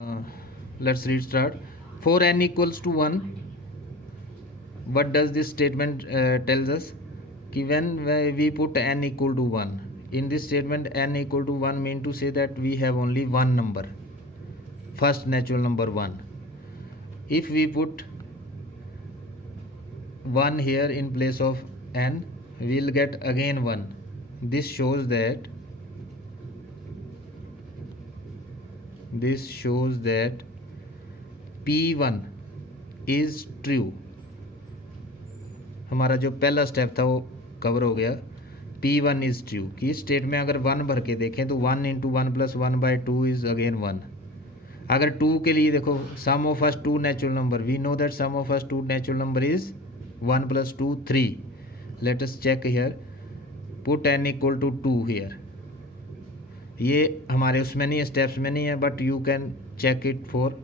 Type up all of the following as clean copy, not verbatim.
Let's read start. For n equals to 1, what does this statement tells us? Ki when we put n equal to 1, in this statement n equal to 1 mean to say that we have only one number, first natural number 1. If we put 1 here in place of n, we will get again 1. This shows that P1 is true. हमारा जो पहला step था वो cover हो गया. P1 is true कि state में अगर 1 भर के देखें तो 1 इंटू 1 प्लस 1/2 इज अगेन 1. अगर 2 के लिए देखो, sum of first 2 natural number, we know that sum of first 2 natural number is 1 + 2 3. Let us check here. Put n equal to 2 here. ये हमारे उसमें नहीं है, स्टेप्स में नहीं है, but you can check it for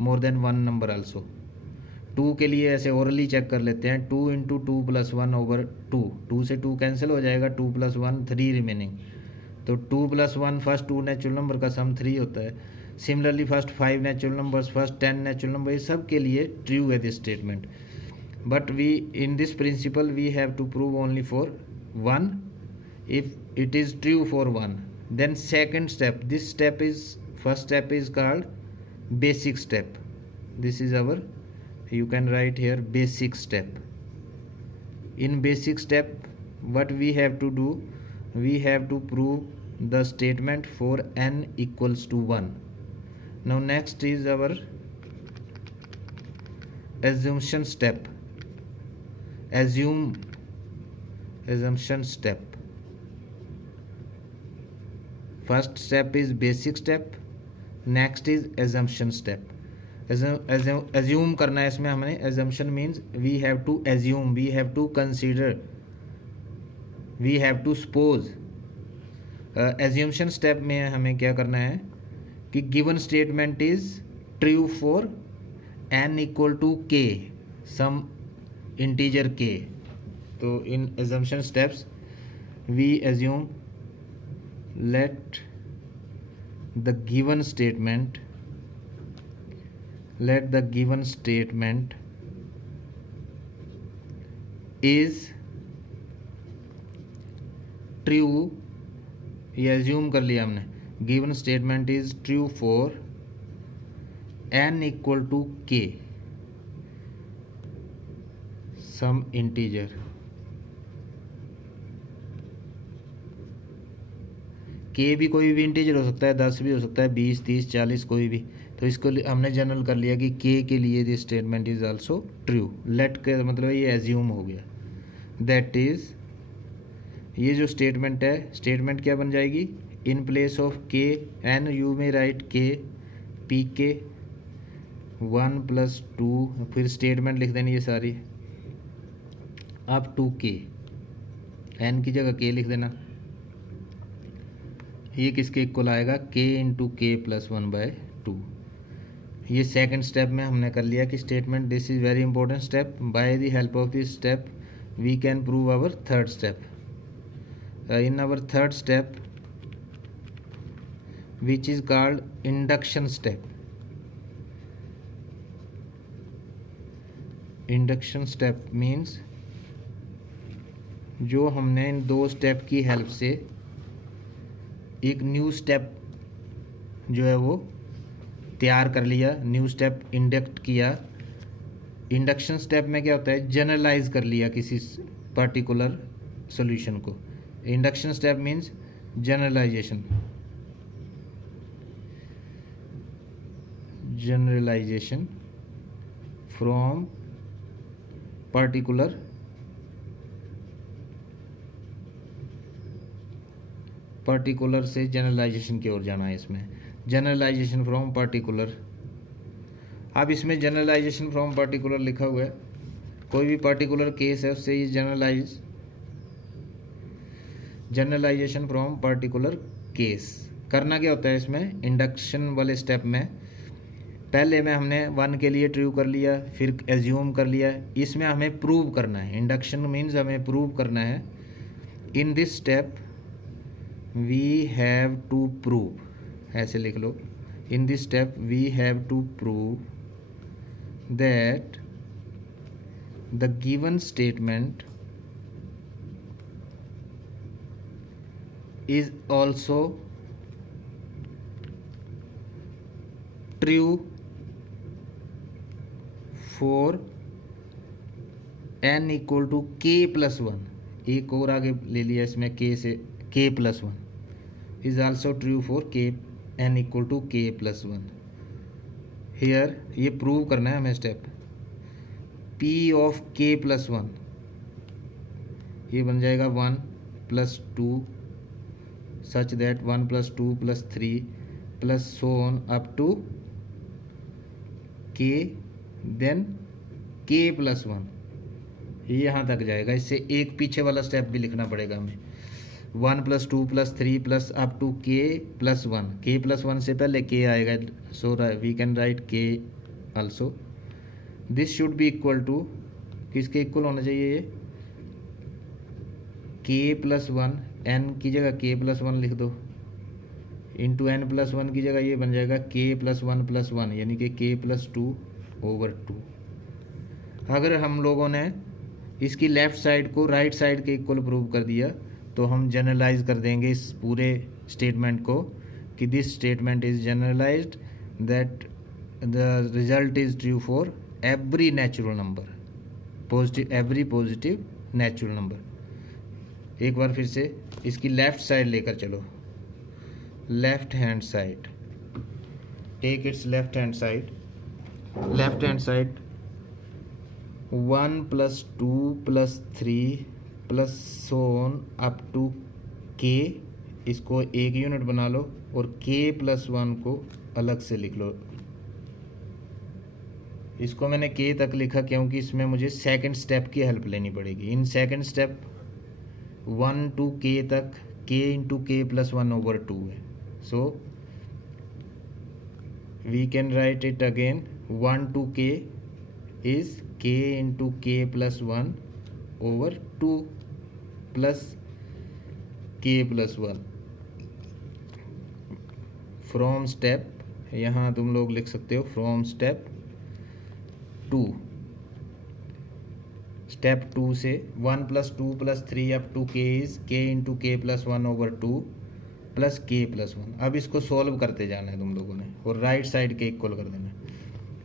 more than 1 number also. 2 के लिए ऐसे ओरली चेक कर लेते हैं. 2 इंटू 2 प्लस 1/2. 2 से 2 कैंसिल हो जाएगा. 2 + 1 3 रिमेनिंग. तो 2 + 1 फर्स्ट 2 नेचुरल नंबर का सम 3 होता है. Similarly first 5 natural numbers, first 10 natural number, ये सब के लिए ट्रू है this statement. But we in this principle we have to prove only for 1. If it is true for 1, then second step, this step is, first step is called basic step. This is our, you can write here, basic step. In basic step, what we have to do, we have to prove the statement for n equals to 1. Now next is our assumption step. Assumption step. First step is basic step, next is assumption step. Assume करना है इसमें हमने. assumption means we have to assume, we have to consider, we have to suppose. assumption step में हमें क्या करना है कि given statement is true for n equal to k, some integer k. तो in assumption steps we assume, let the given statement is true. ये assume कर लिया हमने. given statement is true for n equal to k, some integer. के भी कोई भी integer हो सकता है, 10 भी हो सकता है, 20, 30, 40, कोई भी. तो इसको हमने जनरल कर लिया कि के लिए this statement is also true. Let के मतलब ये एज्यूम हो गया. दैट इज, ये जो स्टेटमेंट है, स्टेटमेंट क्या बन जाएगी? इन प्लेस ऑफ के एन यू में राइट के पी के 1 + 2, फिर स्टेटमेंट लिख देनी ये सारी अप टू के. एन की जगह के लिख देना. ये किसके इक्वल आएगा? k इंटू के + 1/2. ये सेकंड स्टेप में हमने कर लिया कि statement. This is very important step. By the help of this step we can prove our third step. In our third step which is called induction step. Induction step means जो हमने इन 2 step की help से एक new step जो है वो तैयार कर लिया, न्यू स्टेप इंडक्ट किया. इंडक्शन स्टेप में क्या होता है? जनरलाइज कर लिया किसी पर्टिकुलर सॉल्यूशन को. Induction step means generalization from particular से जनरलाइजेशन की ओर जाना है. इसमें जनरलाइजेशन फ्रॉम पर्टिकुलर. अब इसमें जनरलाइजेशन फ्रॉम पर्टिकुलर लिखा हुआ है. कोई भी पर्टिकुलर केस है उससे ये जनरलाइजेशन फ्रॉम पर्टिकुलर केस. करना क्या होता है इसमें? इंडक्शन वाले स्टेप में पहले में हमने 1 के लिए ट्रू कर लिया, फिर एज्यूम कर लिया. इसमें हमें प्रूव करना है. इंडक्शन मीन्स हमें प्रूव करना है. In this step we have to prove, ऐसे लिख लो, in this step we have to prove that the given statement is also true for n equal to k plus one, एक और आगे ले लिया इसमें k से k plus one, is also true for k n equal to k plus one. Here ये prove करना है हमें step p of k plus one, ये बन जाएगा 1 plus 2 such that 1 plus 2 plus 3 plus so on up to k then k plus one, ये यहाँ तक जाएगा। इससे एक पीछे वाला स्टेप भी लिखना पड़ेगा हमें, 1 plus 2 plus 3 plus up to k plus one, k plus one से पहले k आएगा, so we can write k also. This should be equal to, किसके इक्वल होना चाहिए ये, k प्लस वन, n की जगह k प्लस वन लिख दो, इंटू n प्लस वन की जगह ये बन जाएगा k प्लस वन, यानी कि k प्लस 2 ओवर 2। अगर हम लोगों ने इसकी लेफ़्ट साइड को राइट साइड के इक्वल प्रूव कर दिया तो हम जनरलाइज कर देंगे इस पूरे स्टेटमेंट को कि this statement is generalized that the result is true for every natural number, positive every positive natural number. एक बार फिर से इसकी लेफ़्ट साइड लेकर चलो, left hand side, take its left hand side 1 plus 2 plus 3 plus so on up to k, इसको एक unit बना लो और k प्लस वन को अलग से लिख लो। इसको मैंने k तक लिखा क्योंकि इसमें मुझे सेकंड स्टेप की हेल्प लेनी पड़ेगी। In second step 1 to k तक k into k plus one over 2 है, so we can write it again, 1 to k is k into k plus one over 2 plus k plus one. From step, यहाँ तुम लोग लिख सकते हो from step 2, step 2 से 1 plus 2 plus 3 up to k is k into k plus one over 2 plus k plus one. अब इसको solve करते जाना है तुम लोगों ने और राइट साइड के इक्वल कर देना है।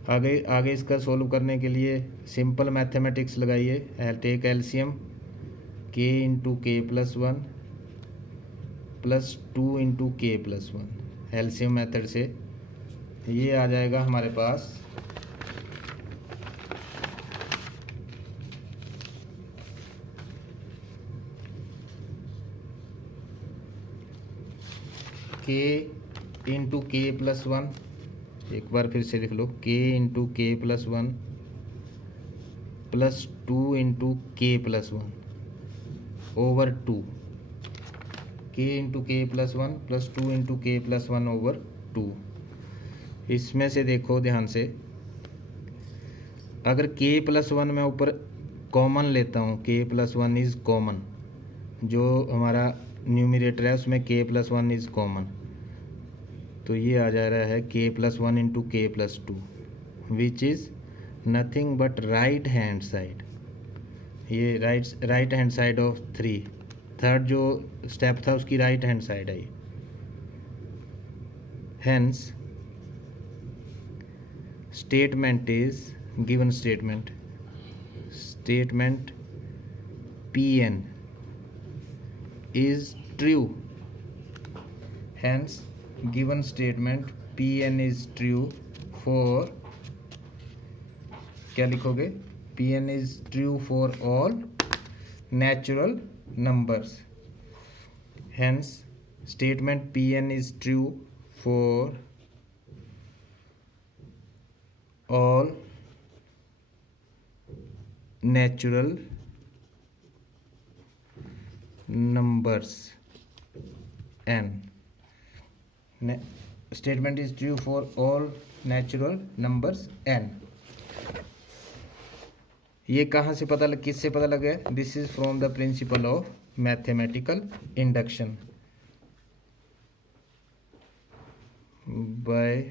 आगे इसका सॉल्व करने के लिए सिंपल मैथमेटिक्स लगाइए, take LCM k into k plus one plus 2 into k plus one, LCM method से ये आ जाएगा हमारे पास k into k plus one, एक बार फिर से लिख लो k into k plus one plus 2 into k plus one over 2, k into k plus one plus 2 into k plus one over 2। इसमें से देखो ध्यान से, अगर k प्लस वन मैं ऊपर कॉमन लेता हूँ, k plus one is common, जो हमारा न्यूमरेटर है उसमें k plus one is common, तो ये आ जा रहा है k plus one into k plus 2 which is nothing but right hand side, ये right hand side of 3, third जो स्टेप था उसकी राइट हैंड साइड आई। Hence statement is given statement Pn is true, hence given statement Pn is true for, क्या लिखोगे, Pn is true for all natural numbers, hence statement Pn is true for all natural numbers n, statement is true for all natural numbers n। ये कहाँ से पता लग, किससे पता लग गया, this is from the principle of mathematical induction. Bye